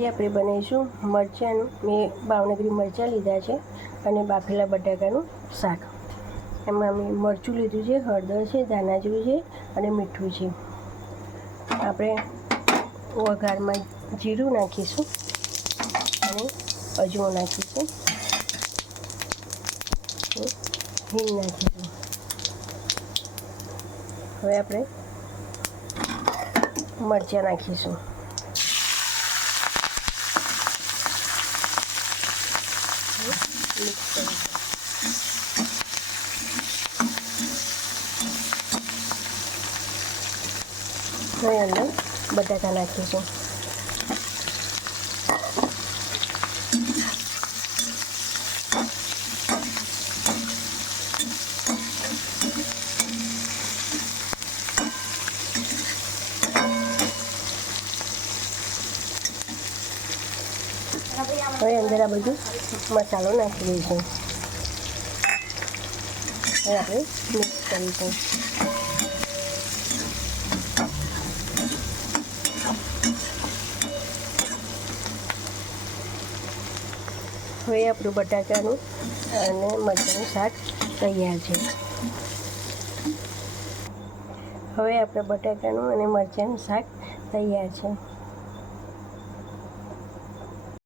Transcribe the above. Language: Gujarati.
આજે આપણે બનાવીશું મરચાંનું. મેં ભાવનગરી મરચાં લીધા છે અને બાફેલા બટાકાનું શાક. એમાં મેં મરચું લીધું છે, હળદર છે, ધાણાજીરું છે અને મીઠું છે. આપણે વઘારમાં જીરું નાખીશું અને અજમો નાખીશું, હિંગ નાખીશું. હવે આપણે મરચાં નાખીશું. મિક્સ કરીશું. હવે અંદર બટાકા નાખીશું. હવે અંદર આ બધું મસાલો નાખી દઈશું. હવે આપણે મિક્સ કરીશું. હવે આપણું બટાકાનું અને મરચાંનું શાક તૈયાર છે. હવે આપણા બટાકાનું અને મરચાંનું શાક તૈયાર છે.